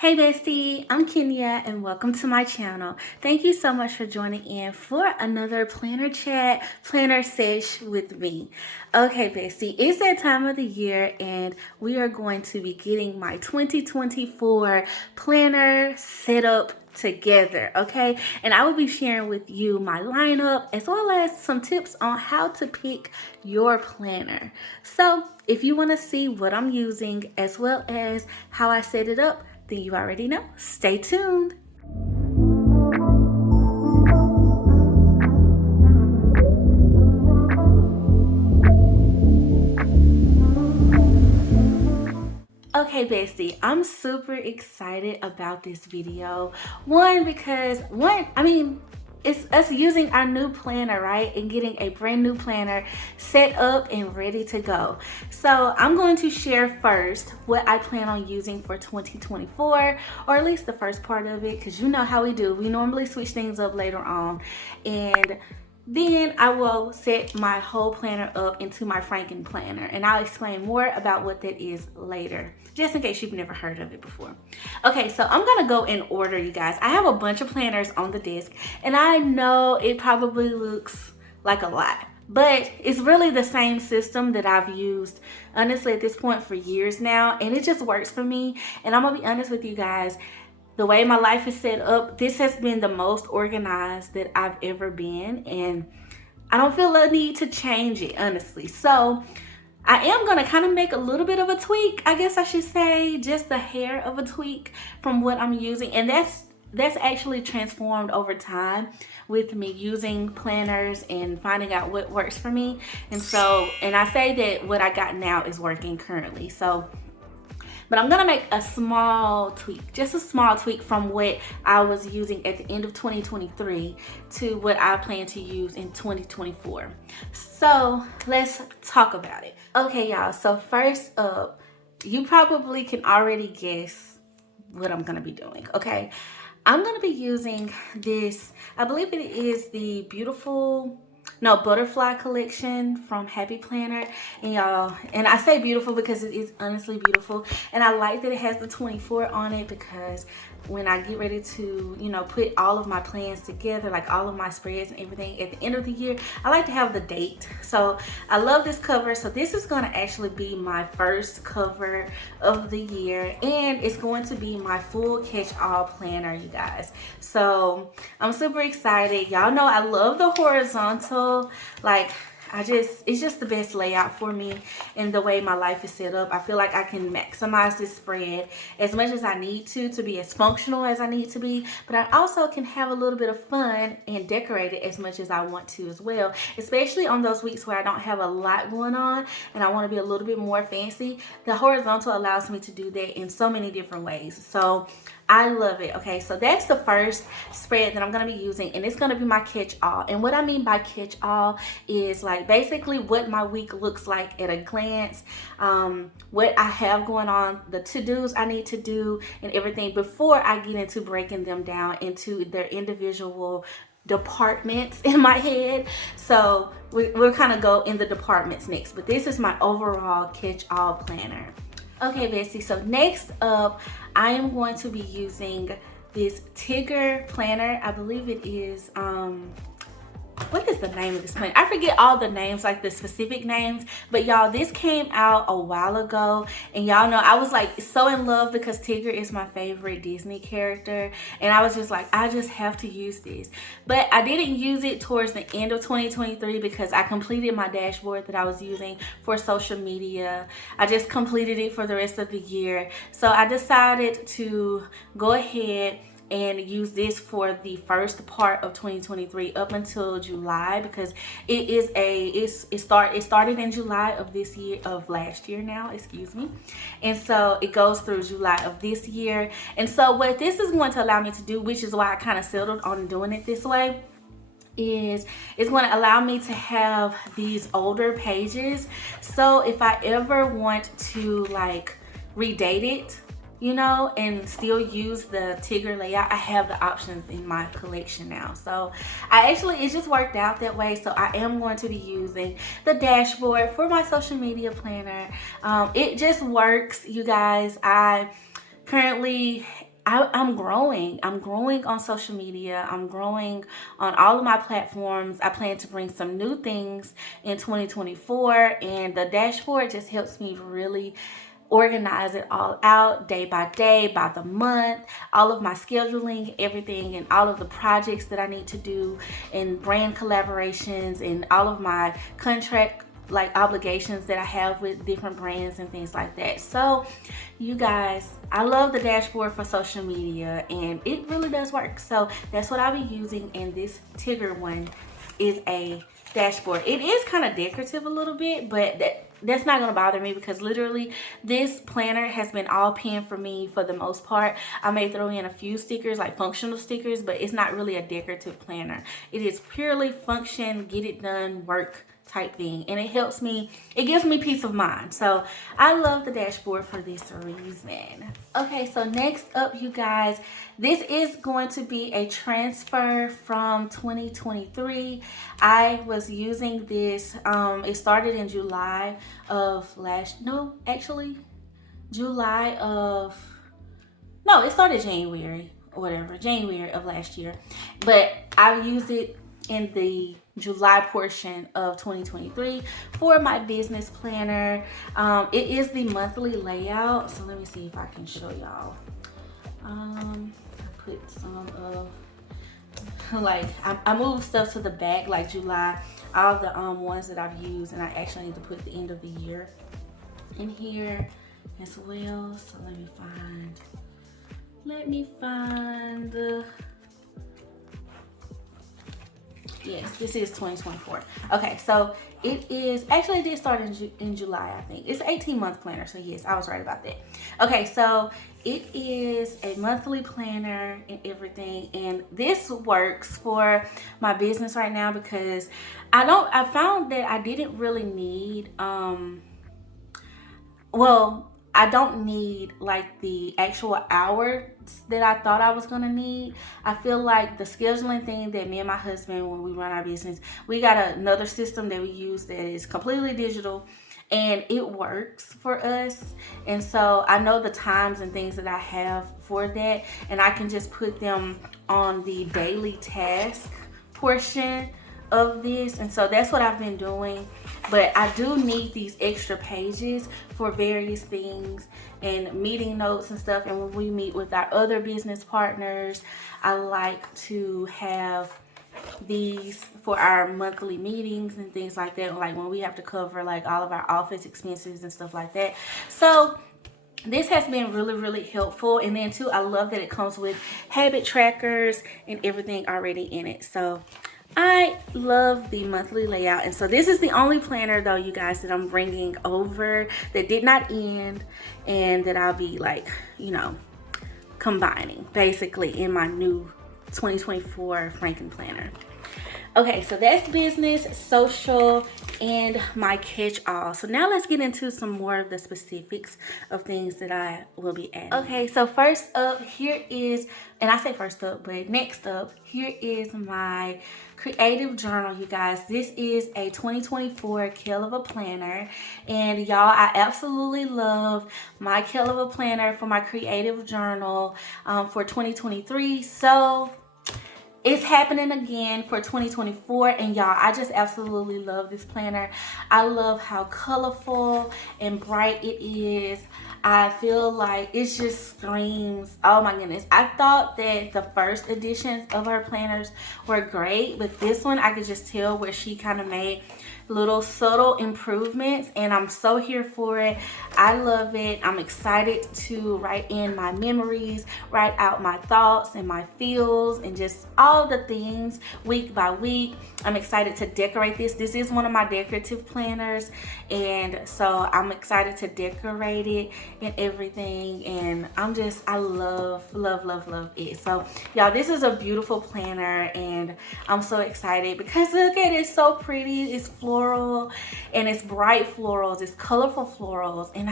Hey bestie, I'm Kenya and welcome to my channel. Thank you so much for joining in for another planner chat, planner sesh with me. Okay bestie, it's that time of the year and we are going to be getting my 2024 planner set up together, okay? And I will be sharing with you my lineup as well as some tips on how to pick your planner. So if you want to see what I'm using as well as how I set it up, then you already know. Stay tuned. Okay bestie, I'm super excited about this video. Because it's us using our new planner, right? And getting a brand new planner set up and ready to go. So I'm going to share first what I plan on using for 2024, or at least the first part of it, because you know how we do. We normally switch things up later on. And then I will set my whole planner up into my Franken Planner, and I'll explain more about what that is later, just in case you've never heard of it before. Okay, so I'm gonna go in order, you guys. I have a bunch of planners on the desk, and I know it probably looks like a lot, but it's really the same system that I've used, honestly, at this point for years now, and it just works for me. And I'm gonna be honest with you guys, the way my life is set up, this has been the most organized that I've ever been, and I don't feel a need to change it, honestly. So I am gonna kind of make a little bit of a tweak, I guess I should say, just a hair of a tweak from what I'm using, and that's actually transformed over time with me using planners and finding out what works for me. And I say that what I got now is working currently. But I'm gonna make a small tweak, just a small tweak from what I was using at the end of 2023 to what I plan to use in 2024. So let's talk about it. Okay, y'all, so first up, you probably can already guess what I'm gonna be doing, okay? I'm gonna be using this, I believe it is the butterfly collection from Happy Planner. And y'all, and I say beautiful because it is honestly beautiful, and I like that it has the 24 on it, because when I get ready to, put all of my plans together, like all of my spreads and everything at the end of the year, I like to have the date. So I love this cover. So this is going to actually be my first cover of the year, and it's going to be my full catch-all planner, you guys. So I'm super excited. Y'all know I love the horizontal, it's just the best layout for me and the way my life is set up. I feel like I can maximize this spread as much as I need to be as functional as I need to be, but I also can have a little bit of fun and decorate it as much as I want to as well, especially on those weeks where I don't have a lot going on and I want to be a little bit more fancy. The horizontal allows me to do that in so many different ways. So I love it. Okay, so that's the first spread that I'm going to be using, and it's going to be my catch-all. And what I mean by catch-all is basically what my week looks like at a glance, what I have going on, the to-dos I need to do, and everything before I get into breaking them down into their individual departments in my head. So we'll kind of go in the departments next, but this is my overall catch-all planner. Okay, bestie, so next up, I am going to be using this Tigger planner. I believe it is, what is the name of this planner? I forget all the names, like the specific names, but y'all, this came out a while ago, and y'all know I was so in love because Tigger is my favorite Disney character, and I was just like, I just have to use this. But I didn't use it towards the end of 2023 because I completed my dashboard that I was using for social media. I just completed it for the rest of the year. So I decided to go ahead and use this for the first part of 2023 up until July, because it started in July of last year now, excuse me, and so it goes through July of this year. And so what this is going to allow me to do, which is why I kind of settled on doing it this way, is it's going to allow me to have these older pages. So if I ever want to redate it, and still use the Tigger layout, I have the options in my collection now. So it just worked out that way. So I am going to be using the dashboard for my social media planner. It just works, you guys. I currently I'm growing. I'm growing on social media. I'm growing on all of my platforms. I plan to bring some new things in 2024, and the dashboard just helps me really organize it all out day by day, by the month, all of my scheduling, everything, and all of the projects that I need to do, and brand collaborations, and all of my contract like obligations that I have with different brands and things like that. So you guys, I love the dashboard for social media, and it really does work. So that's what I'll be using, and this Tigger one is a dashboard. It is kind of decorative a little bit, but that's not going to bother me, because literally this planner has been all pen for me for the most part. I may throw in a few stickers, like functional stickers, but it's not really a decorative planner. It is purely function, get it done, work type thing, and it helps me, it gives me peace of mind. So I love the dashboard for this reason. Okay, so next up, you guys, this is going to be a transfer from 2023. I was using this, it started in July of it started January or whatever, January of last year, but I used it in the July portion of 2023 for my business planner. It is the monthly layout, so let me see if I can show y'all. I put some of, like, I moved stuff to the back, like July, all the ones that I've used, and I actually need to put the end of the year in here as well. So let me find the, yes, this is 2024. Okay, so it is, actually it did start in July, I think. It's an 18-month planner, so yes, I was right about that. Okay, so it is a monthly planner and everything, and this works for my business right now because I found that I didn't really need, I don't need like the actual hours that I thought I was gonna need. I feel like the scheduling thing that me and my husband, when we run our business, we got another system that we use that is completely digital, and it works for us. And so I know the times and things that I have for that, and I can just put them on the daily task portion of this, and so that's what I've been doing. But I do need these extra pages for various things and meeting notes and stuff, and when we meet with our other business partners, I like to have these for our monthly meetings and things like that, like when we have to cover like all of our office expenses and stuff like that. So this has been really, really helpful. And then too, I love that it comes with habit trackers and everything already in it. So I love the monthly layout. And so this is the only planner though, you guys, that I'm bringing over that did not end, and that I'll be like, you know, combining basically in my new 2024 Franken Planner. Okay, so that's business, social, and my catch-all. So now let's get into some more of the specifics of things that I will be adding. Okay, so first up, here is, and I say first up, but next up, here is my creative journal, you guys. This is a 2024 𝘏𝘏𝘱𝘱𝘺 planner, and y'all, I absolutely love my 𝘏𝘏𝘱𝘱𝘺 planner for my creative journal for 2023. So it's happening again for 2024, and y'all, I just absolutely love this planner. I love how colorful and bright it is. I feel like it just screams, oh my goodness. I thought that the first editions of her planners were great, but this one I could just tell where she kind of made little subtle improvements, and I'm so here for it. I love it. I'm excited to write in my memories, write out my thoughts and my feels, and just all the things week by week. I'm excited to decorate this. This is one of my decorative planners, and so I'm excited to decorate it and everything, and I love it. So y'all, this is a beautiful planner, and I'm so excited because look at it, it's so pretty. It's floral, and it's bright florals, it's colorful florals, and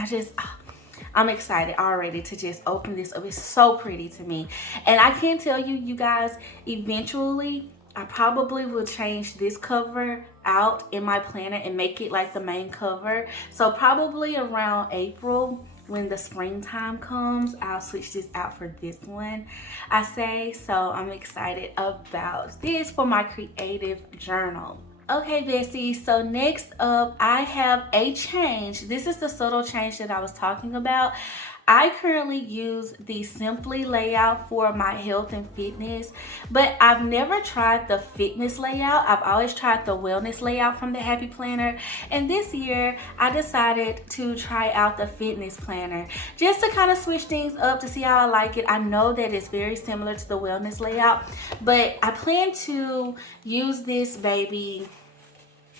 I'm excited already to just open this up. It's so pretty to me, and I can tell you, you guys, eventually I probably will change this cover out in my planner and make it like the main cover. So probably around April when the springtime comes, I'll switch this out for this one, I say. So I'm excited about this for my creative journal. Okay, besties, so next up I have a change. This is the subtle change that I was talking about. I currently use the Simply layout for my health and fitness, but I've never tried the fitness layout. I've always tried the wellness layout from the Happy Planner, and this year I decided to try out the fitness planner just to kind of switch things up to see how I like it. I know that it's very similar to the wellness layout, but I plan to use this baby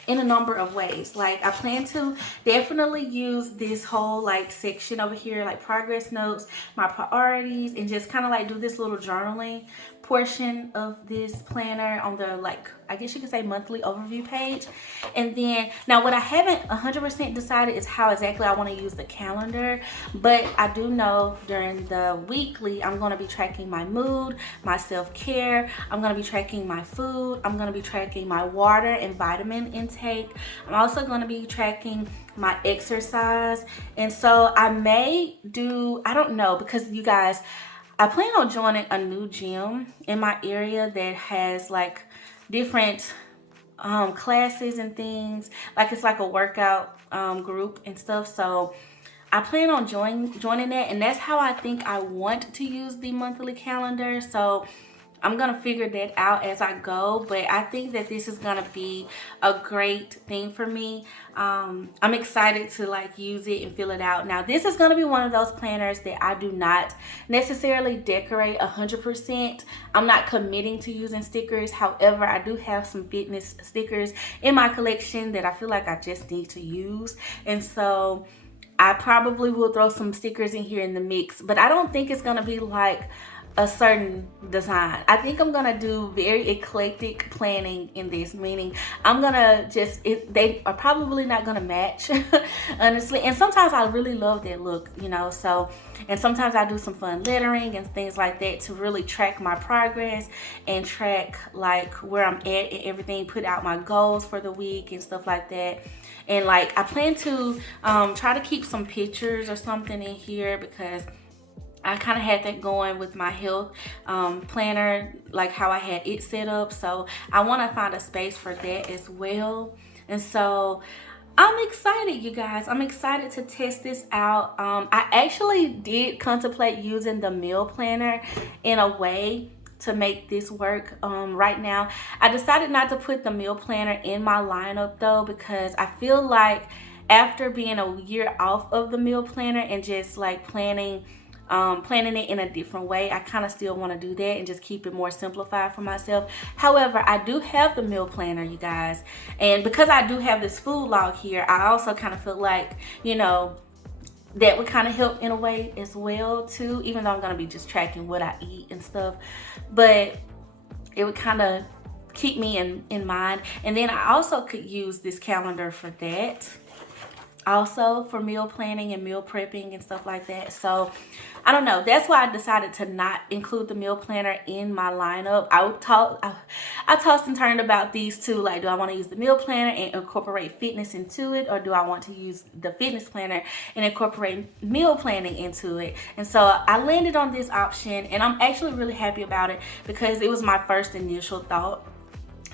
in a number of ways. Like, I plan to definitely use this whole like section over here, like progress notes, my priorities, and just kind of like do this little journaling portion of this planner on the, like, I guess you could say monthly overview page. And then now what I haven't 100% decided is how exactly I want to use the calendar, but I do know during the weekly I'm going to be tracking my mood, my self-care, I'm going to be tracking my food, I'm going to be tracking my water and vitamin intake, I'm also going to be tracking my exercise. And so I may do, I don't know, because you guys, I plan on joining a new gym in my area that has like different classes and things. Like, it's like a workout group and stuff. So I plan on joining that, and that's how I think I want to use the monthly calendar. So I'm gonna figure that out as I go, but I think that this is gonna be a great thing for me. I'm excited to like use it and fill it out. Now, this is gonna be one of those planners that I do not necessarily decorate 100%. I'm not committing to using stickers. However, I do have some fitness stickers in my collection that I feel like I just need to use, and so I probably will throw some stickers in here in the mix, but I don't think it's gonna be like a certain design. I think I'm gonna do very eclectic planning in this, meaning I'm gonna just, they are probably not gonna match honestly, and sometimes I really love that look, you know. So, and sometimes I do some fun lettering and things like that to really track my progress and track like where I'm at and everything, put out my goals for the week and stuff like that. And like, I plan to try to keep some pictures or something in here, because I kind of had that going with my health planner, like how I had it set up. So I want to find a space for that as well. And so I'm excited, you guys. I'm excited to test this out. I actually did contemplate using the meal planner in a way to make this work. Right now I decided not to put the meal planner in my lineup though, because I feel like after being a year off of the meal planner and just like planning it in a different way, I kind of still want to do that and just keep it more simplified for myself. However, I do have the meal planner, you guys, and because I do have this food log here, I also kind of feel like, you know, that would kind of help in a way as well too, even though I'm going to be just tracking what I eat and stuff, but it would kind of keep me in mind. And then I also could use this calendar for that, also for meal planning and meal prepping and stuff like that. So I don't know, that's why I decided to not include the meal planner in my lineup. I tossed and turned about these two, like, do I want to use the meal planner and incorporate fitness into it, or do I want to use the fitness planner and incorporate meal planning into it? And so I landed on this option, and I'm actually really happy about it because it was my first initial thought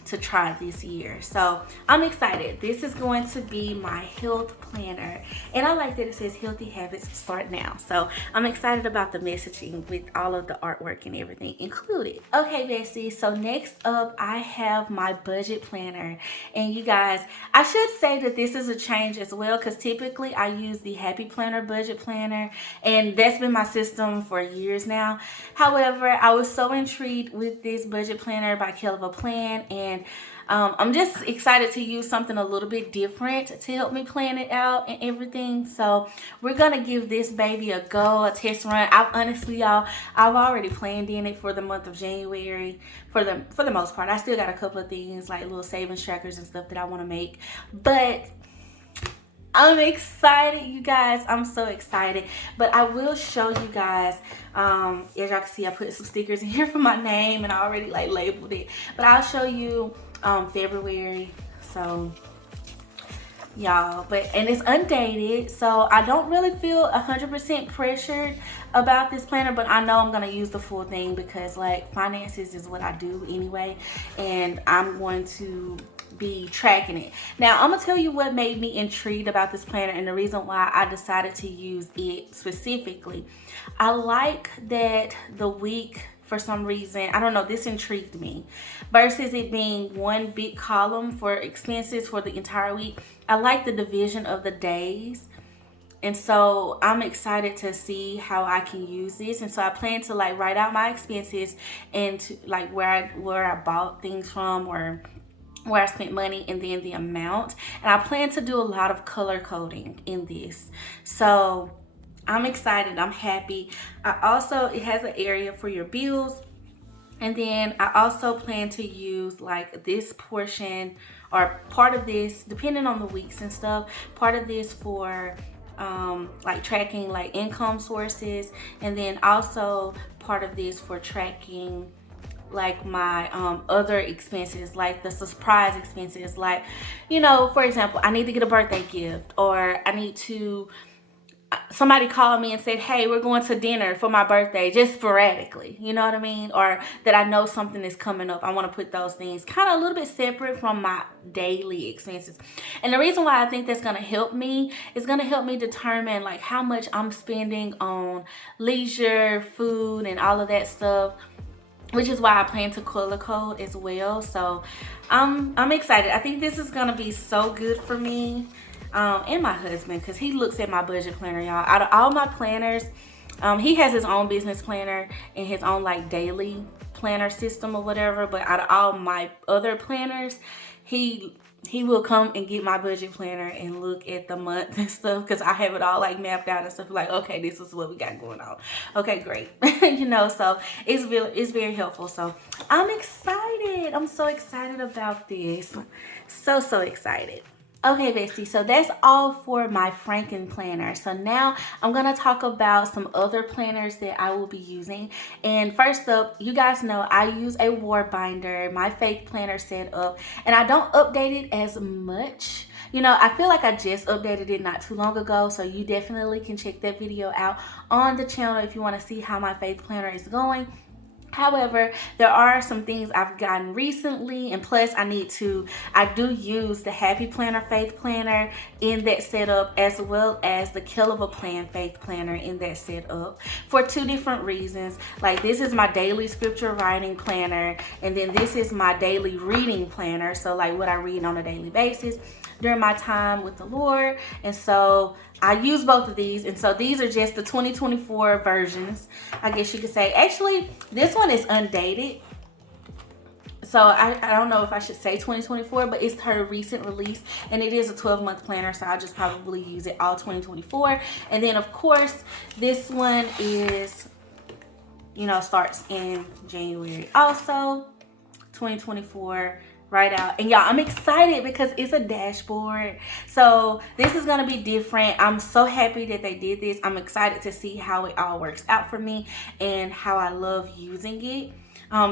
to try this year. So I'm excited. This is going to be my health planner, and I like that it says healthy habits start now. So I'm excited about the messaging with all of the artwork and everything included. Okay, besties, so next up I have my budget planner. And you guys, I should say that this is a change as well, because typically I use the Happy Planner budget planner, and that's been my system for years now. However, I was so intrigued with this budget planner by 𝘏𝘀𝘀, and I'm just excited to use something a little bit different to help me plan it out and everything. So we're gonna give this baby a go, a test run. I've already planned in it for the month of January for the most part. I still got a couple of things like little savings trackers and stuff that I want to make, but I'm excited, you guys. I'm so excited. But I will show you guys, as y'all can see, I put some stickers in here for my name, and I already like labeled it. But I'll show you February. So y'all. And it's undated, so I don't really feel 100% pressured about this planner, but I know I'm gonna use the full thing because like finances is what I do anyway, and I'm going to be tracking it. Now I'm gonna tell you what made me intrigued about this planner and the reason why I decided to use it specifically. I like that the week, for some reason, I don't know, this intrigued me, versus it being one big column for expenses for the entire week. I like the division of the days, and so I'm excited to see how I can use this. And so I plan to like write out my expenses and to like where I bought things from or where I spent money, and then the amount. And I plan to do a lot of color coding in this, so I'm excited. I'm happy. It has an area for your bills, and then I also plan to use like this portion or part of this, depending on the weeks and stuff, part of this for like tracking like income sources, and then also part of this for tracking like my other expenses, like the surprise expenses, like, you know, for example, I need to get a birthday gift, or I need to, somebody called me and said, hey, we're going to dinner for my birthday, just sporadically, you know what I mean? Or that I know something is coming up. I want to put those things kind of a little bit separate from my daily expenses. And the reason why I think that's going to help me is going to help me determine like how much I'm spending on leisure, food, and all of that stuff, which is why I plan to color code as well. So I'm excited. I think this is gonna be so good for me and my husband, because he looks at my budget planner, y'all. Out of all my planners, he has his own business planner and his own like daily planner system or whatever, but out of all my other planners, he will come and get my budget planner and look at the month and stuff, because I have it all like mapped out and stuff, like, okay, this is what we got going on. Okay, great. You know, so it's very helpful. So I'm excited. I'm so excited about this. So excited. Okay, bestie, so that's all for my Franken planner. So now I'm going to talk about some other planners that I will be using. And first up, you guys know I use a war binder, my faith planner set up, and I don't update it as much. You know, I feel like I just updated it not too long ago, so you definitely can check that video out on the channel if you want to see how my faith planner is going. However, there are some things I've gotten recently, and plus I do use the Happy Planner Faith Planner in that setup, as well as the 𝘮𝘀 Faith Planner in that setup, for two different reasons. Like, this is my daily scripture writing planner, and then this is my daily reading planner, so like what I read on a daily basis during my time with the Lord. And so I use both of these, and so these are just the 2024 versions, I guess you could say. Actually, this one is undated, so I don't know if I should say 2024, but it's her recent release, and it is a 12-month planner, so I'll just probably use it all 2024. And then of course this one is, you know, starts in January, also 2024. Right out. And y'all, I'm excited because it's a dashboard, so this is gonna be different. I'm so happy that they did this. I'm excited to see how it all works out for me and how I love using it,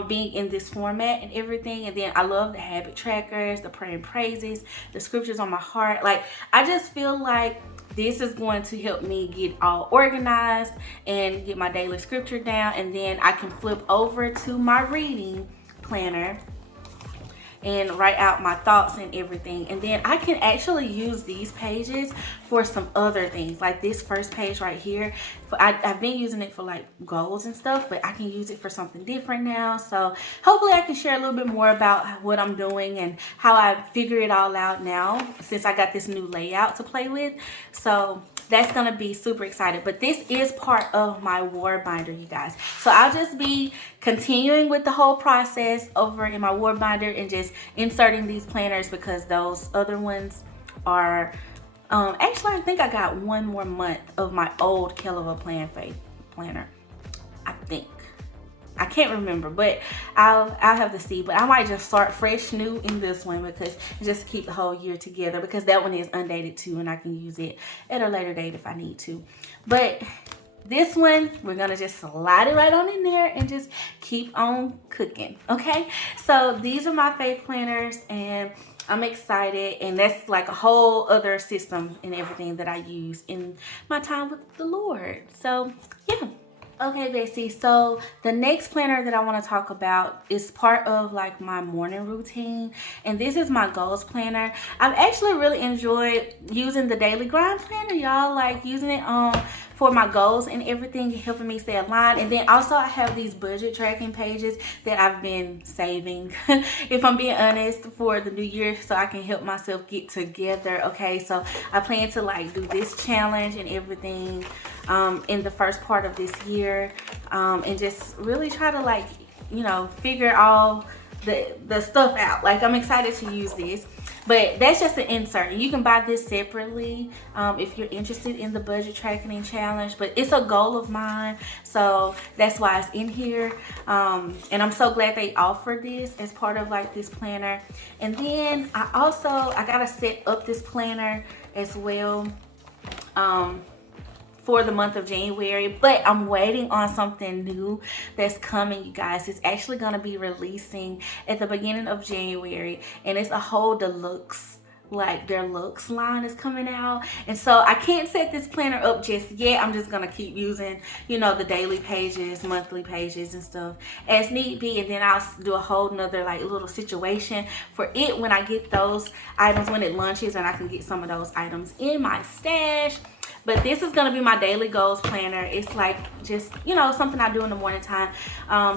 being in this format and everything. And then I love the habit trackers, the prayer and praises, the scriptures on my heart. Like, I just feel like this is going to help me get all organized and get my daily scripture down, and then I can flip over to my reading planner and write out my thoughts and everything. And then I can actually use these pages for some other things, like this first page right here. I've been using it for like goals and stuff, but I can use it for something different now. So hopefully I can share a little bit more about what I'm doing and how I figure it all out now, since I got this new layout to play with. So that's gonna be super excited. But this is part of my war binder, you guys. So I'll just be continuing with the whole process over in my war binder and just inserting these planners, because those other ones are actually, I think I got one more month of my old 𝘮𝘀 Faith planner. I think, I can't remember, but I'll have to see. But I might just start fresh new in this one, because just to keep the whole year together, because that one is undated too, and I can use it at a later date if I need to. But this one, we're gonna just slide it right on in there and just keep on cooking. Okay, so these are my faith planners, and I'm excited, and that's like a whole other system and everything that I use in my time with the Lord. So yeah. Okay, Bessie, so the next planner that I want to talk about is part of like my morning routine, and this is my goals planner. I've actually really enjoyed using the daily grind planner, y'all, like using it for my goals and everything, helping me stay aligned. And then also I have these budget tracking pages that I've been saving if I'm being honest, for the new year, so I can help myself get together. Okay, so I plan to like do this challenge and everything in the first part of this year, and just really try to like, you know, figure all the stuff out. Like, I'm excited to use this, but that's just an insert. You can buy this separately if you're interested in the budget tracking challenge, but it's a goal of mine, so that's why it's in here. And I'm so glad they offered this as part of like this planner. And then I gotta set up this planner as well for the month of January, but I'm waiting on something new that's coming, you guys. It's actually going to be releasing at the beginning of January, and it's a whole deluxe, like their looks line is coming out. And so I can't set this planner up just yet. I'm just going to keep using, you know, the daily pages, monthly pages and stuff as need be, and then I'll do a whole nother like little situation for it when I get those items, when it launches, and I can get some of those items in my stash. But this is going to be my daily goals planner. It's like just, you know, something I do in the morning time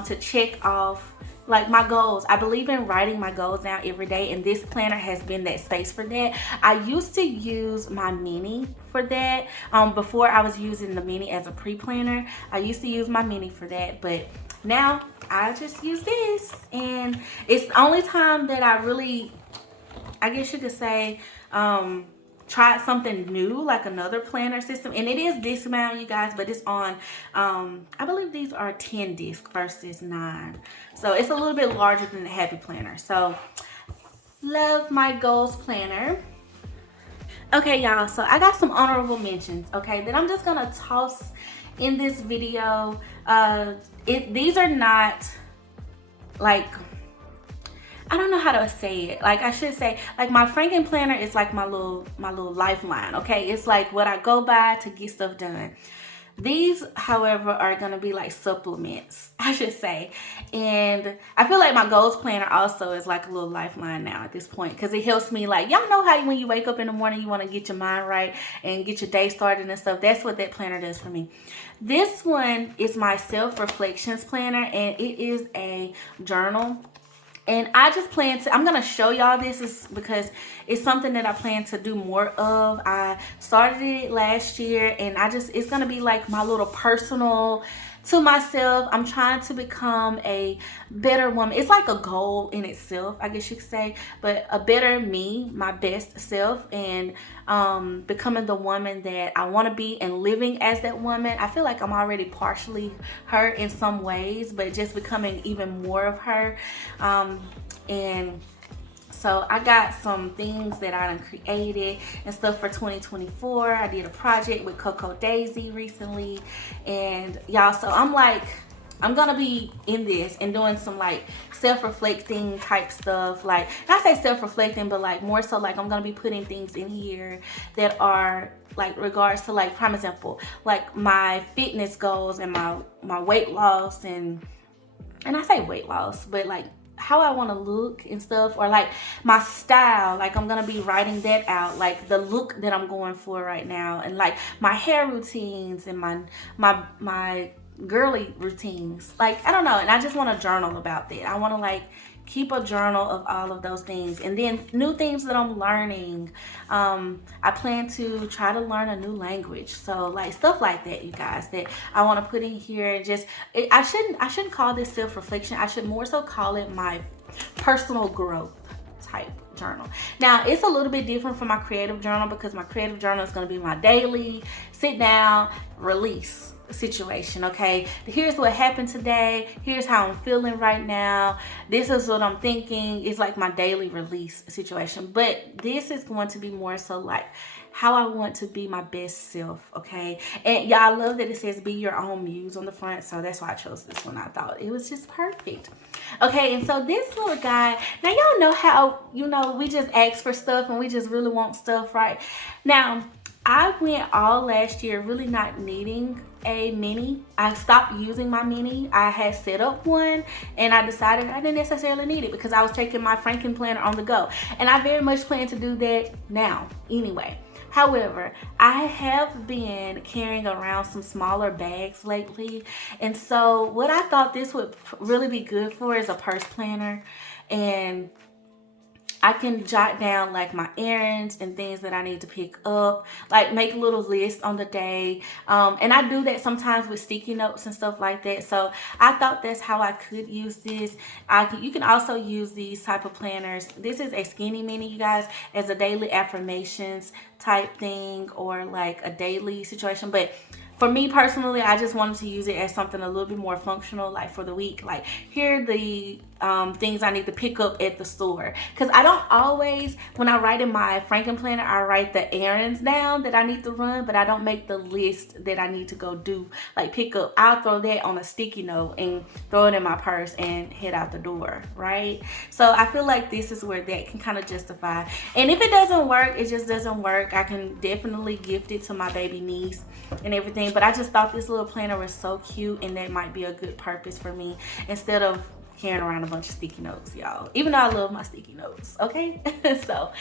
to check off like my goals. I believe in writing my goals down every day, and this planner has been that space for that. I used to use my mini for that. Before I was using the mini as a pre-planner, I used to use my mini for that, but now I just use this, and it's the only time that I really, I guess you could say, tried something new, like another planner system. And it is disc bound, you guys, but it's on I believe these are 10 disc versus 9, so it's a little bit larger than the Happy Planner. So love my goals planner. Okay, y'all, so I got some honorable mentions, okay, that I'm just gonna toss in this video. These are not like, I don't know how to say it. Like, I should say, like, my Franken Planner is like my little lifeline, okay? It's like what I go by to get stuff done. These, however, are gonna be like supplements, I should say. And I feel like my goals planner also is like a little lifeline now at this point, because it helps me, like, y'all know how when you wake up in the morning, you want to get your mind right and get your day started and stuff. That's what that planner does for me. This one is my self-reflections planner, and it is a journal. And I just plan to, I'm going to show y'all this because it's something that I plan to do more of. I started it last year, and it's going to be like my little personal to myself. I'm trying to become a better woman. It's like a goal in itself, I guess you could say, but a better me, my best self, and becoming the woman that I want to be and living as that woman. I feel like I'm already partially her in some ways, but just becoming even more of her. And so I got some things that I done created and stuff for 2024. I did a project with 𝘮𝘮𝘪𝘏 recently, and y'all, so I'm gonna be in this and doing some like self-reflecting type stuff. Like, not say self-reflecting, but like more so like I'm gonna be putting things in here that are like regards to, like, prime example, like my fitness goals and my weight loss, and I say weight loss, but like how I want to look and stuff, or like my style. Like, I'm gonna be writing that out, like the look that I'm going for right now, and like my hair routines and my girly routines. Like, I don't know, and I just want to journal about that. I want to like keep a journal of all of those things, and then new things that I'm learning. I plan to try to learn a new language, so like stuff like that, you guys, that I want to put in here. Just I shouldn't call this self-reflection. I should more so call it my personal growth type journal. Now, it's a little bit different from my creative journal, because my creative journal is going to be my daily sit down, release situation. Okay, here's what happened today, here's how I'm feeling right now, this is what I'm thinking. It's like my daily release situation. But this is going to be more so like how I want to be my best self. Okay, and y'all, I love that it says be your own muse on the front, so that's why I chose this one. I thought it was just perfect. Okay, and so this little guy, now y'all know how, you know, we just ask for stuff and we just really want stuff, right? Now, I went all last year really not needing a mini. I stopped using my mini. I had set up one and I decided I didn't necessarily need it because I was taking my Franken Planner on the go. And I very much plan to do that now anyway. However, I have been carrying around some smaller bags lately. And so what I thought this would really be good for is a purse planner. And I can jot down like my errands and things that I need to pick up, like make a little list on the day. And I do that sometimes with sticky notes and stuff like that. So I thought that's how I could use this. You can also use these type of planners. This is a skinny mini, you guys, as a daily affirmations type thing or like a daily situation. But for me personally, I just wanted to use it as something a little bit more functional, like for the week. Like, here are the things I need to pick up at the store. Because I don't always, when I write in my Franken Planner, I write the errands down that I need to run, but I don't make the list that I need to go do, like pick up. I'll throw that on a sticky note and throw it in my purse and head out the door, right? So I feel like this is where that can kind of justify. And if it doesn't work, it just doesn't work. I can definitely gift it to my baby niece and everything. But I just thought this little planner was so cute and that might be a good purpose for me instead of carrying around a bunch of sticky notes, y'all. Even though I love my sticky notes, okay? So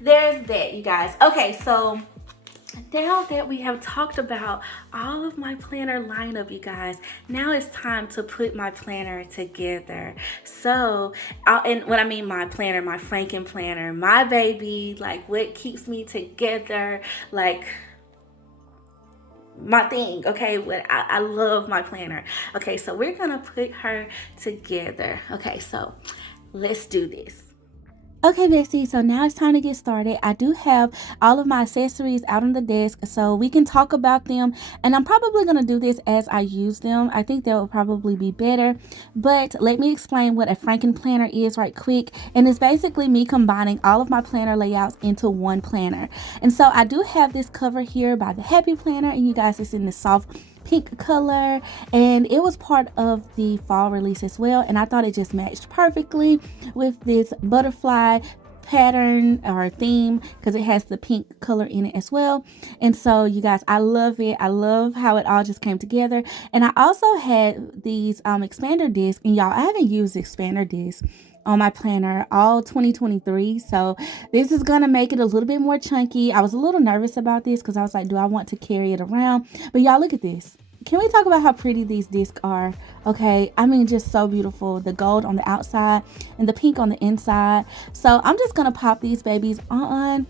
there's that, you guys. Okay, so now that we have talked about all of my planner lineup, you guys, now it's time to put my planner together. So, and when I mean my planner, my Franken Planner, my baby, like what keeps me together, like my thing, okay? What I love my planner. Okay, so we're gonna put her together. Okay, so let's do this. Okay, Bestie, so now it's time to get started. I do have all of my accessories out on the desk so we can talk about them, and I'm probably going to do this as I use them. I think that will probably be better, but let me explain what a Franken Planner is right quick. And it's basically me combining all of my planner layouts into one planner. And so I do have this cover here by the Happy Planner, and you guys, it's in the soft pink color, and it was part of the fall release as well, and I thought it just matched perfectly with this butterfly pattern or theme because it has the pink color in it as well. And so you guys, I love it. I love how it all just came together. And I also had these expander discs, and y'all, I haven't used expander discs on my planner all 2023, so this is gonna make it a little bit more chunky. I was a little nervous about this because I was like, do I want to carry it around? But y'all, look at this. Can we talk about how pretty these discs are? Okay, I mean, just so beautiful. The gold on the outside and the pink on the inside. So I'm just gonna pop these babies on.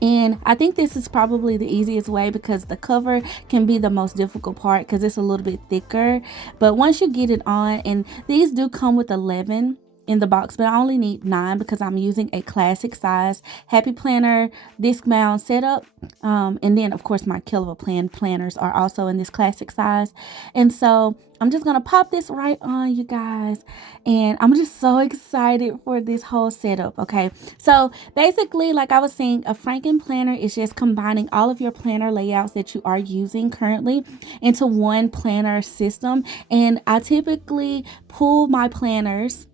And I think this is probably the easiest way because the cover can be the most difficult part because it's a little bit thicker. But once you get it on, and these do come with 11 in the box, but I only need 9 because I'm using a classic size Happy Planner disc mount setup. And then of course my 𝘮𝘀 planners are also in this classic size. And so I'm just gonna pop this right on, you guys, and I'm just so excited for this whole setup. Okay, so basically, like I was saying, a Franken Planner is just combining all of your planner layouts that you are using currently into one planner system. And I typically pull my planners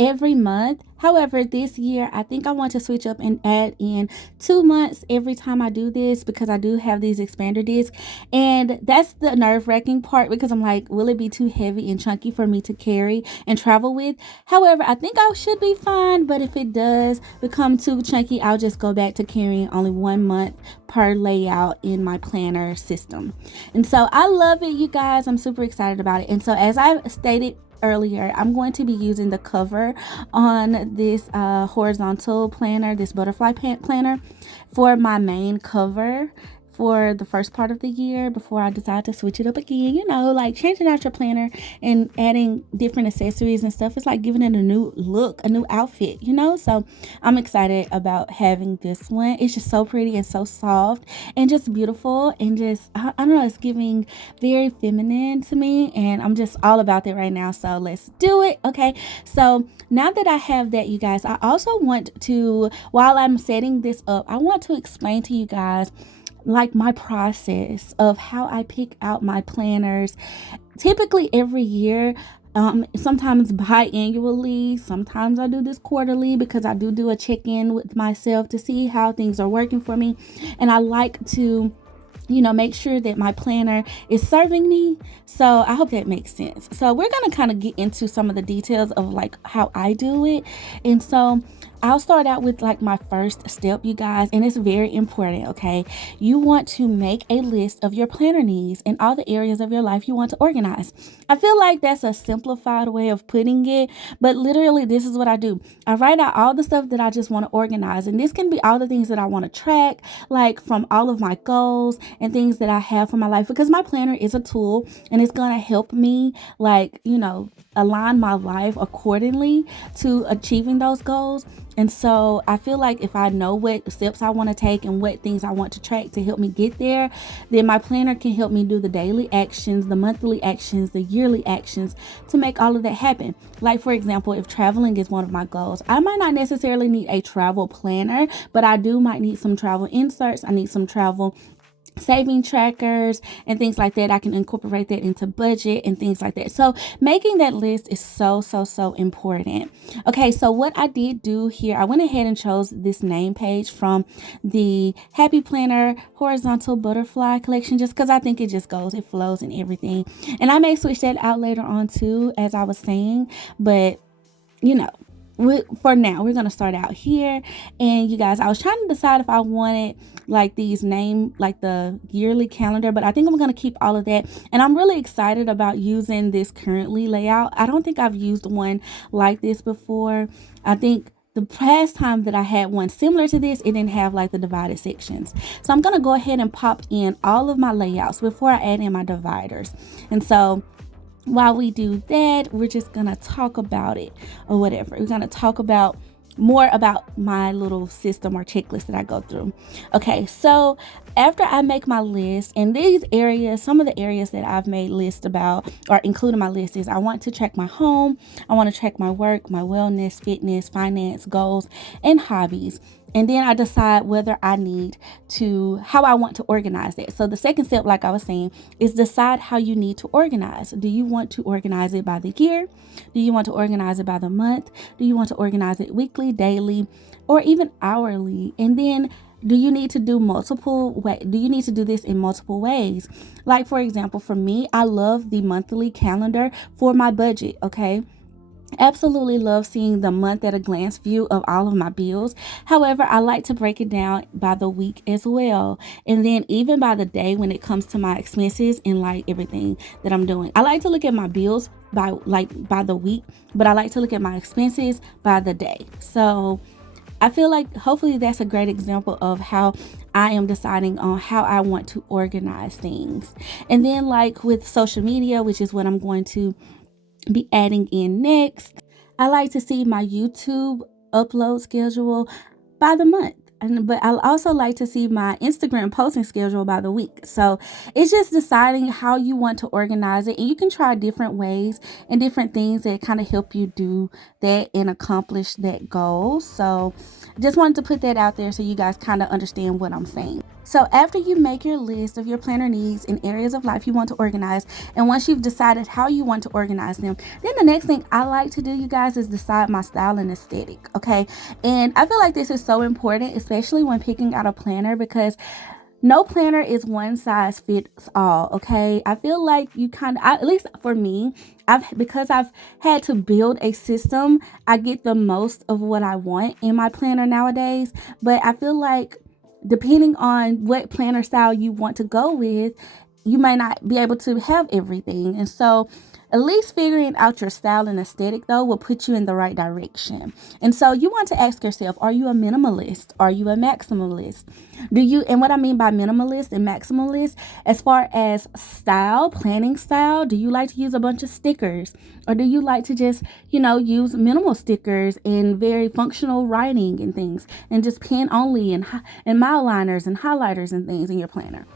every month. However, this year, I think I want to switch up and add in 2 months every time I do this because I do have these expander discs. And that's the nerve-wracking part because I'm like, will it be too heavy and chunky for me to carry and travel with? However, I think I should be fine, but if it does become too chunky, I'll just go back to carrying only 1 month per layout in my planner system. And so I love it, you guys. I'm super excited about it. And so as I stated earlier, I'm going to be using the cover on this horizontal planner, this butterfly planner, for my main cover for the first part of the year before I decide to switch it up again. You know, like changing out your planner and adding different accessories and stuff. It's like giving it a new look, a new outfit, you know? So I'm excited about having this one. It's just so pretty and so soft and just beautiful and just, I don't know, it's giving very feminine to me, and I'm just all about that right now. So let's do it. Okay. So now that I have that, you guys, I also want to, while I'm setting this up, I want to explain to you guys like my process of how I pick out my planners. Typically every year, sometimes biannually, sometimes I do this quarterly because I do a check-in with myself to see how things are working for me. And I like to make sure that my planner is serving me. So I hope that makes sense. So we're going to kind of get into some of the details of like how I do it. And so I'll start out with like my first step, you guys, and it's very important, okay? You want to make a list of your planner needs and all the areas of your life you want to organize. I feel like that's a simplified way of putting it, but literally this is what I do. I write out all the stuff that I just want to organize, and this can be all the things that I want to track, like from all of my goals and things that I have for my life, because my planner is a tool and it's going to help me like, align my life accordingly to achieving those goals. And so I feel like if I know what steps I want to take and what things I want to track to help me get there, then my planner can help me do the daily actions, the monthly actions, the yearly actions to make all of that happen. Like, for example, if traveling is one of my goals, I might not necessarily need a travel planner, but I might need some travel inserts. I need some travel saving trackers and things like that. I can incorporate that into budget and things like that. So making that list is so important. Okay, so what I did do here, I went ahead and chose this name page from the Happy Planner horizontal butterfly collection, just because I think it just goes, it flows and everything. And I may switch that out later on too, as I was saying, but for now, we're going to start out here. And you guys, I was trying to decide if I wanted like these like the yearly calendar, but I think I'm going to keep all of that. And I'm really excited about using this currently layout. I don't think I've used one like this before. I think the past time that I had one similar to this, it didn't have like the divided sections. So I'm going to go ahead and pop in all of my layouts before I add in my dividers. And so while we do that, we're just gonna talk about it or whatever. We're gonna talk about more about my little system or checklist that I go through. Okay, so after I make my list, and these areas, some of the areas that I've made lists about or included in my list is I want to track my home, I want to track my work, my wellness, fitness, finance, goals, and hobbies. And then I decide whether I need how I want to organize that. So the second step, like I was saying, is decide how you need to organize. Do you want to organize it by the year? Do you want to organize it by the month? Do you want to organize it weekly, daily, or even hourly? And then do you need to do this in multiple ways? Like, for example, for me, I love the monthly calendar for my budget, okay? Absolutely love seeing the month at a glance view of all of my bills. However, I like to break it down by the week as well. And then even by the day when it comes to my expenses and like everything that I'm doing. I like to look at my bills by the week, but I like to look at my expenses by the day. So I feel like hopefully that's a great example of how I am deciding on how I want to organize things. And then like with social media, which is what I'm going to be adding in next, I like to see my YouTube upload schedule by the month. But I also like to see my Instagram posting schedule by the week. So it's just deciding how you want to organize it. And you can try different ways and different things that kind of help you do that and accomplish that goal. So just wanted to put that out there so you guys kind of understand what I'm saying. So after you make your list of your planner needs and areas of life you want to organize, and once you've decided how you want to organize them, then the next thing I like to do, you guys, is decide my style and aesthetic, okay? And I feel like this is so important, especially when picking out a planner, because no planner is one size fits all, okay? I feel like you at least for me, because I've had to build a system, I get the most of what I want in my planner nowadays. But I feel like depending on what planner style you want to go with, you may not be able to have everything. And so at least figuring out your style and aesthetic, though, will put you in the right direction. And so you want to ask yourself, are you a minimalist? Are you a maximalist? And what I mean by minimalist and maximalist, as far as style, planning style, do you like to use a bunch of stickers? Or do you like to just, use minimal stickers and very functional writing and things, and just pen only and mile liners and highlighters and things in your planner?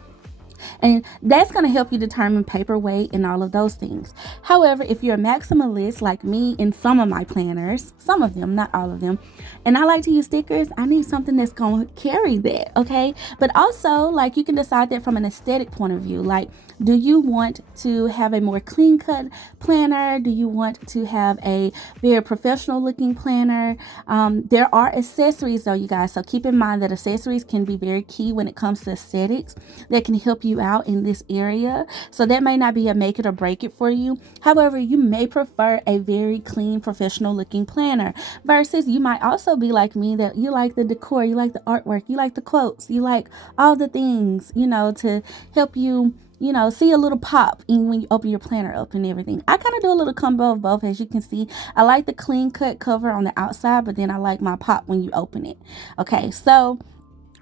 And that's going to help you determine paper weight and all of those things. However, if you're a maximalist like me in some of my planners, some of them, not all of them, and I like to use stickers, I need something that's going to carry that, okay? But also, like, you can decide that from an aesthetic point of view. Like, do you want to have a more clean cut planner? Do you want to have a very professional looking planner? There are accessories though, you guys. So keep in mind that accessories can be very key when it comes to aesthetics that can help you out in this area. So that may not be a make it or break it for you. However, you may prefer a very clean, professional looking planner versus you might also be like me that you like the decor, you like the artwork, you like the quotes, you like all the things, you know, to help you, you know, see a little pop in when you open your planner up and everything. I kind of do a little combo of both. As you can see, I like the clean cut cover on the outside, but then I like my pop when you open it. Okay, so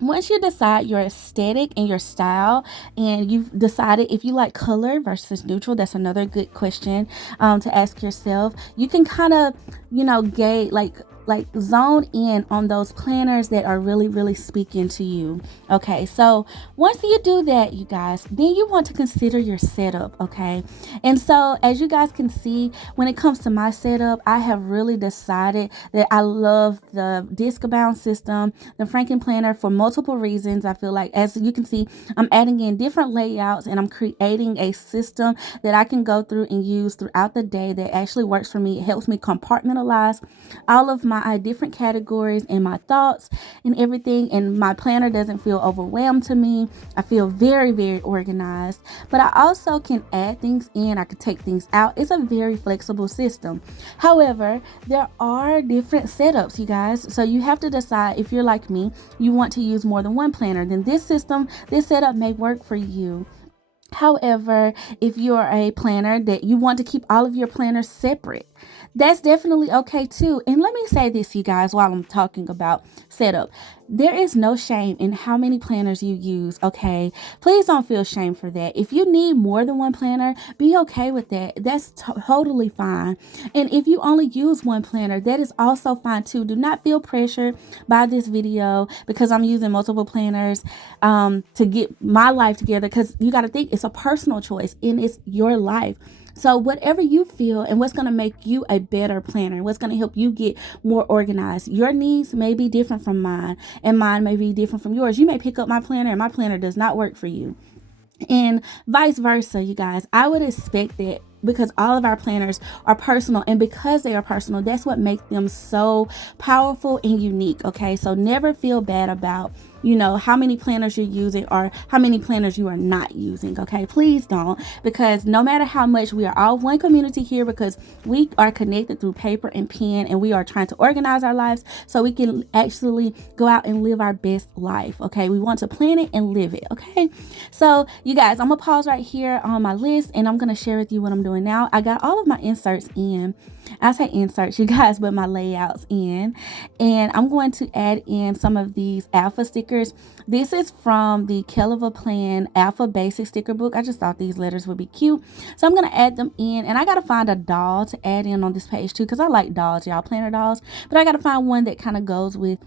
once you decide your aesthetic and your style, and you've decided if you like color versus neutral, that's another good question to ask yourself. You can kind of, you know, gauge, like zone in on those planners that are really speaking to you. Okay, so once you do that, you guys, then you want to consider your setup. Okay, and so as you guys can see, when it comes to my setup, I have really decided that I love the disc bound system, the Franken Planner, for multiple reasons. I feel like, as you can see, I'm adding in different layouts and I'm creating a system that I can go through and use throughout the day that actually works for me. It helps me compartmentalize all of my different categories and my thoughts and everything, and my planner doesn't feel overwhelmed to me. I feel very organized, but I also can add things in, I can take things out. It's a very flexible system. However, there are different setups, you guys, so you have to decide. If you're like me, you want to use more than one planner, then this setup may work for you. However, if you're a planner that you want to keep all of your planners separate, that's definitely okay too. And let me say this, you guys, while I'm talking about setup, there is no shame in how many planners you use. Okay, please don't feel shame for that. If you need more than one planner, be okay with that. That's totally fine. And if you only use one planner, that is also fine too. Do not feel pressured by this video because I'm using multiple planners to get my life together, because you got to think it's a personal choice and it's your life. So whatever you feel and what's going to make you a better planner, what's going to help you get more organized. Your needs may be different from mine, and mine may be different from yours. You may pick up my planner and my planner does not work for you, and vice versa, you guys. I would expect that, because all of our planners are personal, and because they are personal, that's what makes them so powerful and unique. Okay, so never feel bad about, you know, how many planners you're using or how many planners you are not using. Okay, please don't, because no matter how much, we are all one community here, because we are connected through paper and pen, and we are trying to organize our lives so we can actually go out and live our best life. Okay, we want to plan it and live it. Okay, so you guys, I'm gonna pause right here on my list and I'm gonna share with you what I'm doing now. I got all of my inserts in. I say inserts, you guys, but my layouts in, and I'm going to add in some of these alpha stickers. This is from the 𝘏𝘏𝘱𝘺 Alpha Basic Sticker Book. I just thought these letters would be cute, so I'm going to add them in, and I got to find a doll to add in on this page too, because I like dolls, y'all, planner dolls, but I got to find one that kind of goes with,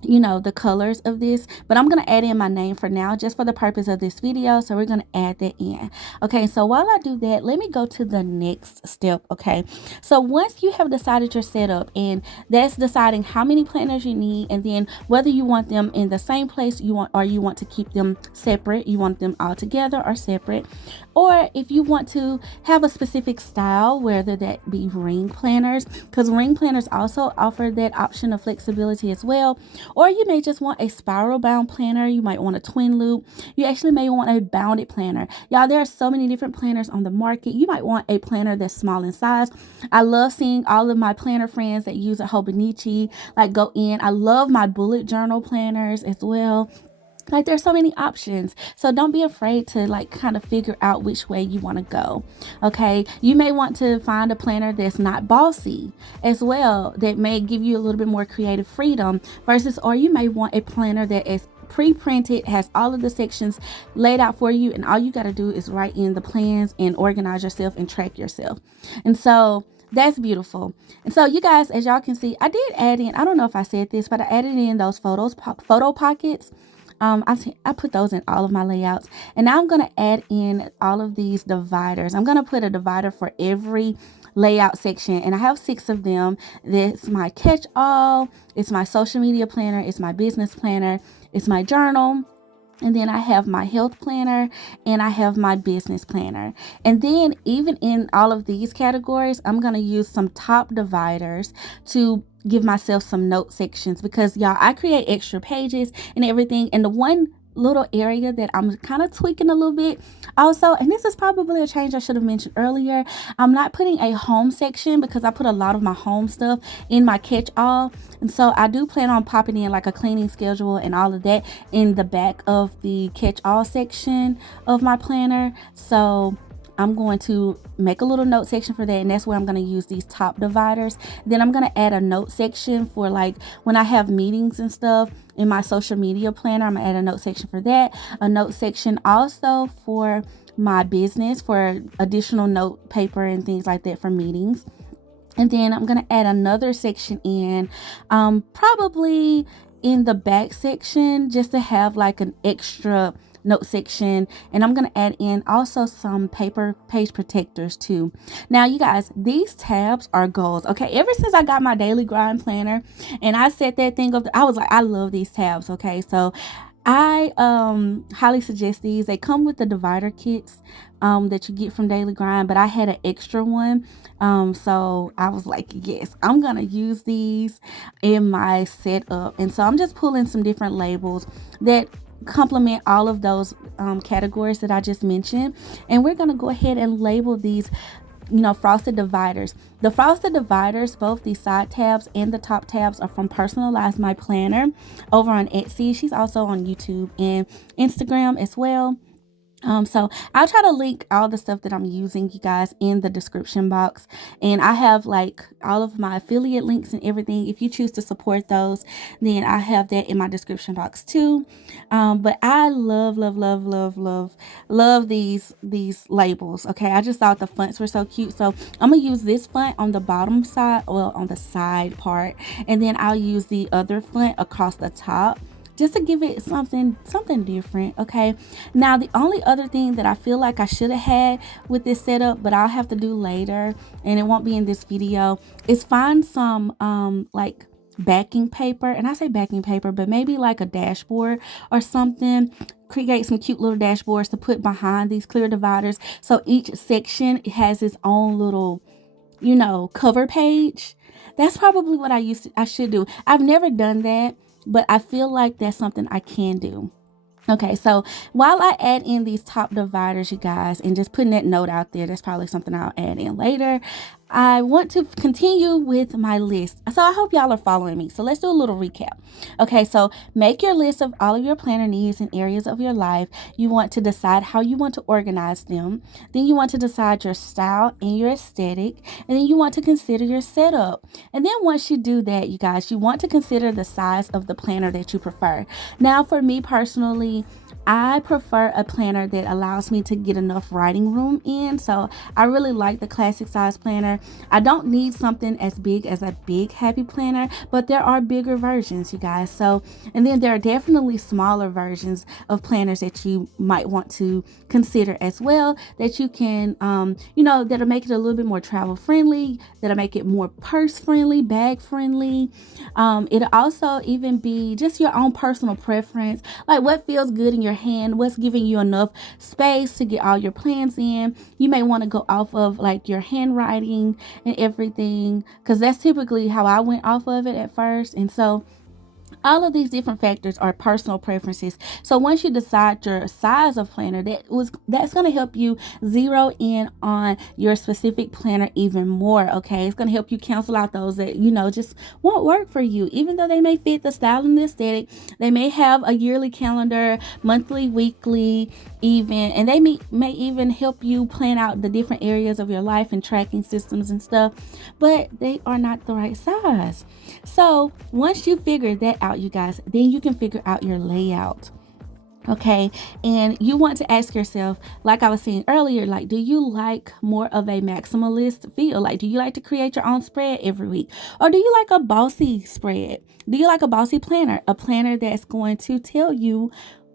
you know, the colors of this. But I'm going to add in my name for now, just for the purpose of this video. So we're going to add that in. Okay, so while I do that, let me go to the next step. Okay, so once you have decided your setup, and that's deciding how many planners you need, and then whether you want them in the same place you want, or you want to keep them separate, you want them all together or separate, or if you want to have a specific style, whether that be ring planners, because ring planners also offer that option of flexibility as well. Or you may just want a spiral bound planner. You might want a twin loop. You actually may want a bounded planner. Y'all, there are so many different planners on the market. You might want a planner that's small in size. I love seeing all of my planner friends that use a 𝘱𝘏𝘱𝘺 like go in. I love my bullet journal planners as well. Like, there's so many options, so don't be afraid to like kind of figure out which way you want to go. Okay, you may want to find a planner that's not bossy as well, that may give you a little bit more creative freedom versus, or you may want a planner that is pre-printed, has all of the sections laid out for you, and all you got to do is write in the plans and organize yourself and track yourself. And so that's beautiful. And so you guys, as y'all can see, I did add in, I don't know if I said this, but I added in those photo pockets I put those in all of my layouts. And now I'm going to add in all of these dividers. I'm going to put a divider for every layout section, and I have 6 of them. That's my catch-all, it's my social media planner, it's my business planner, it's my journal, and then I have my health planner, and I have my business planner. And then even in all of these categories, I'm going to use some top dividers to give myself some note sections, because y'all, I create extra pages and everything. And the one little area that I'm kind of tweaking a little bit also, and this is probably a change I should have mentioned earlier, I'm not putting a home section because I put a lot of my home stuff in my catch-all, and so I do plan on popping in like a cleaning schedule and all of that in the back of the catch-all section of my planner. So I'm going to make a little note section for that, and that's where I'm going to use these top dividers. Then I'm going to add a note section for like when I have meetings and stuff in my social media planner. I'm going to add a note section for that, a note section also for my business, for additional note paper and things like that for meetings. And then I'm going to add another section in, probably in the back section, just to have like an extra note section. And I'm going to add in also some paper page protectors too. Now you guys, these tabs are goals. Okay, ever since I got my daily grind planner and I set that thing up, I was like, I love these tabs. Okay, so I highly suggest these. They come with the divider kits that you get from Daily Grind, but I had an extra one, so I was like, yes, I'm gonna use these in my setup. And so I'm just pulling some different labels that complement all of those categories that I just mentioned, and we're gonna go ahead and label these, you know, frosted dividers. The frosted dividers, both the side tabs and the top tabs, are from Personalize My Planner over on Etsy. She's also on YouTube and Instagram as well. So I'll try to link all the stuff that I'm using, you guys, in the description box, and I have like all of my affiliate links and everything. If you choose to support those, then I have that in my description box too. But I love these labels. Okay, I just thought the fonts were so cute, so I'm gonna use this font on the bottom side, well, on the side part, and then I'll use the other font across the top, just to give it something different. Okay, now the only other thing that I feel like I should have had with this setup, but I'll have to do later and it won't be in this video, is find some like backing paper. And I say backing paper, but maybe like a dashboard or something. Create some cute little dashboards to put behind these clear dividers, so each section has its own little, you know, cover page. That's probably what I should do. I've never done that, but I feel like that's something I can do. Okay, so while I add in these top dividers, you guys, and just putting that note out there, that's probably something I'll add in later, I want to continue with my list. So I hope y'all are following me. So let's do a little recap. Okay, so make your list of all of your planner needs and areas of your life. You want to decide how you want to organize them. Then you want to decide your style and your aesthetic. And then you want to consider your setup. And then once you do that, you guys, you want to consider the size of the planner that you prefer. Now, for me personally, I prefer a planner that allows me to get enough writing room in. So I really like the classic size planner. I don't need something as big as a big happy planner, but there are bigger versions, you guys. So, and then there are definitely smaller versions of planners that you might want to consider as well, that you can, you know, that'll make it a little bit more travel friendly, that'll make it more purse friendly, bag friendly. It'll also even be just your own personal preference, like what feels good in your hand, what's giving you enough space to get all your plans in. You may want to go off of like your handwriting and everything, because that's typically how I went off of it at first. And so all of these different factors are personal preferences. So once you decide your size of planner, that's going to help you zero in on your specific planner even more. Okay, it's going to help you cancel out those that, you know, just won't work for you, even though they may fit the style and the aesthetic. They may have a yearly calendar, monthly, weekly, even, and they may even help you plan out the different areas of your life and tracking systems and stuff, but they are not the right size. So once you figure that out, you guys, then you can figure out your layout Okay, and you want to ask yourself, like I was saying earlier, like, do you like more of a maximalist feel? Like, do you like to create your own spread every week? Or do you like a bossy spread? Do you like a bossy planner? A planner that's going to tell you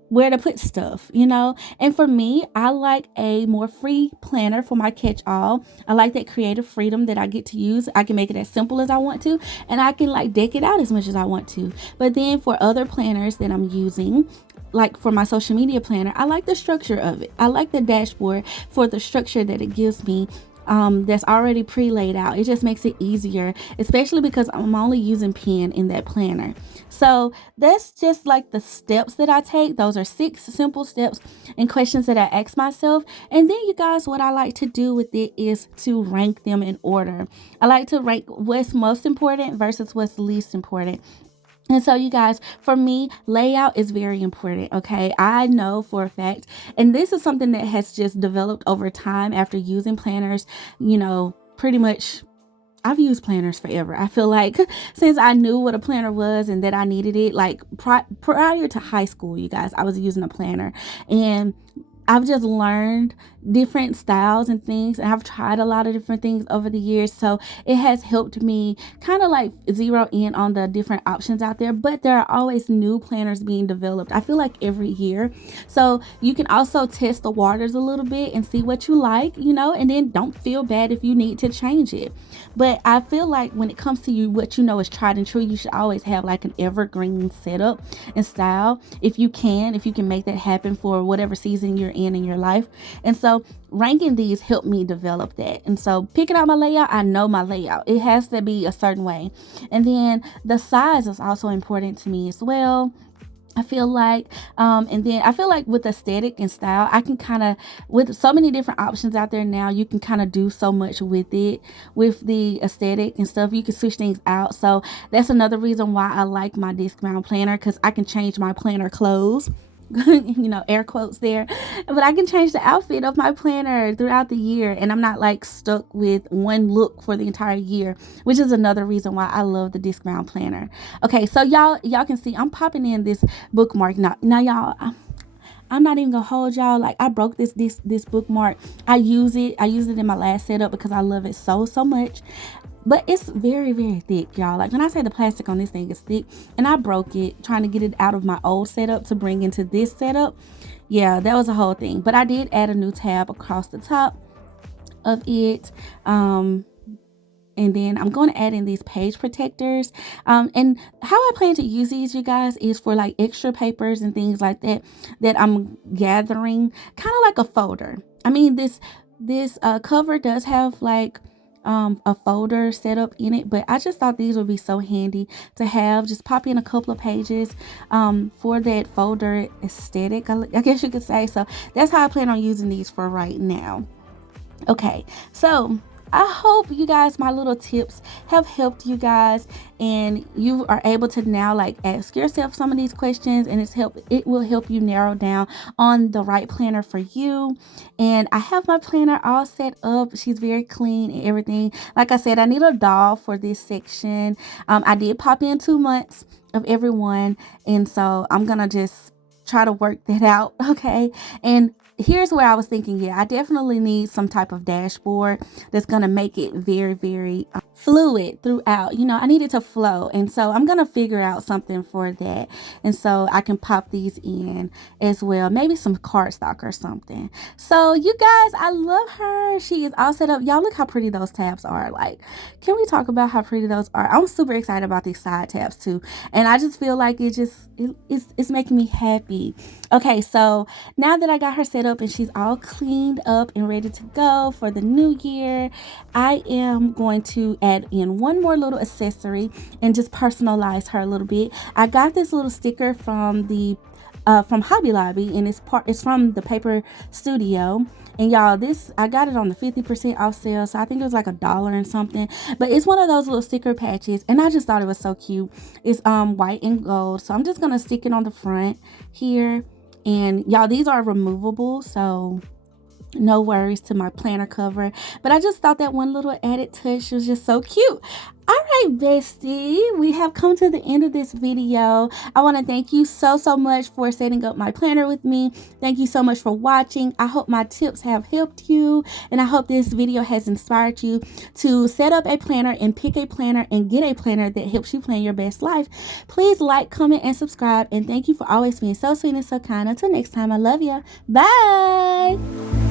where to put stuff, you know? And for me, I like a more free planner for my catch-all. I like that creative freedom that I get to use. I can make it as simple as I want to, and I can like deck it out as much as I want to. But then for other planners that I'm using, like for my social media planner, I like the structure of it. I like the dashboard for the structure that it gives me, that's already pre-laid out. It just makes it easier, especially because I'm only using pen in that planner. So that's just like the steps that I take. Those are 6 simple steps and questions that I ask myself. And then you guys, what I like to do with it is to rank them in order. I like to rank what's most important versus what's least important. And so you guys, for me, layout is very important. Okay, I know for a fact, and this is something that has just developed over time after using planners, you know, pretty much. I've used planners forever. I feel like since I knew what a planner was and that I needed it, like prior to high school, you guys, I was using a planner, and I've just learned different styles and things, and I've tried a lot of different things over the years. So it has helped me kind of like zero in on the different options out there, but there are always new planners being developed, I feel like, every year. So you can also test the waters a little bit and see what you like, you know, and then don't feel bad if you need to change it. But I feel like when it comes to you, what you know is tried and true, you should always have like an evergreen setup and style if you can make that happen for whatever season you're in your life. And so ranking these helped me develop that. And so picking out my layout, I know my layout, it has to be a certain way. And then the size is also important to me as well, I feel like. And then I feel like with aesthetic and style, I can kind of, with so many different options out there now, you can kind of do so much with it, with the aesthetic and stuff. You can switch things out. So that's another reason why I like my disc mount planner, because I can change my planner clothes. You know, air quotes there, but I can change the outfit of my planner throughout the year, and I'm not like stuck with one look for the entire year, which is another reason why I love the disc mount planner. Okay, so y'all can see I'm popping in this bookmark now y'all. I'm not even gonna hold y'all, like I broke this bookmark. I use it in my last setup because I love it so much. But it's very, very thick, y'all. Like when I say the plastic on this thing is thick, and I broke it trying to get it out of my old setup to bring into this setup. Yeah, that was a whole thing. But I did add a new tab across the top of it. And then I'm going to add in these page protectors. And how I plan to use these, you guys, is for like extra papers and things like that I'm gathering, kind of like a folder. I mean, this cover does have like a folder set up in it, but I just thought these would be so handy to have. Just pop in a couple of pages for that folder aesthetic, I guess you could say. So that's how I plan on using these for right now. Okay, so I hope you guys, my little tips have helped you guys, and you are able to now like ask yourself some of these questions, and it will help you narrow down on the right planner for you. And I have my planner all set up. She's very clean and everything. Like I said, I need a doll for this section. I did pop in 2 months of everyone, and so I'm gonna just try to work that out. Okay, and here's where I was thinking, yeah, I definitely need some type of dashboard that's going to make it very, very fluid throughout. You know, I need it to flow. And so I'm going to figure out something for that. And so I can pop these in as well. Maybe some cardstock or something. So you guys, I love her. She is all set up. Y'all, look how pretty those tabs are. Like, can we talk about how pretty those are? I'm super excited about these side tabs too. And I just feel like it's making me happy. Okay, so now that I got her set up and she's all cleaned up and ready to go for the new year, I am going to add in one more little accessory and just personalize her a little bit. I got this little sticker from Hobby Lobby, and it's from the Paper Studio. And y'all, I got it on the 50% off sale, so I think it was like $1 and something. But it's one of those little sticker patches, and I just thought it was so cute. It's white and gold, so I'm just gonna stick it on the front here. And y'all, these are removable, so no worries to my planner cover. But I just thought that one little added touch was just so cute. All right, bestie, we have come to the end of this video. I want to thank you so much for setting up my planner with me. Thank you so much for watching. I hope my tips have helped you, and I hope this video has inspired you to set up a planner and pick a planner and get a planner that helps you plan your best life. Please like, comment, and subscribe, and thank you for always being so sweet and so kind. Until next time, I love you. Bye.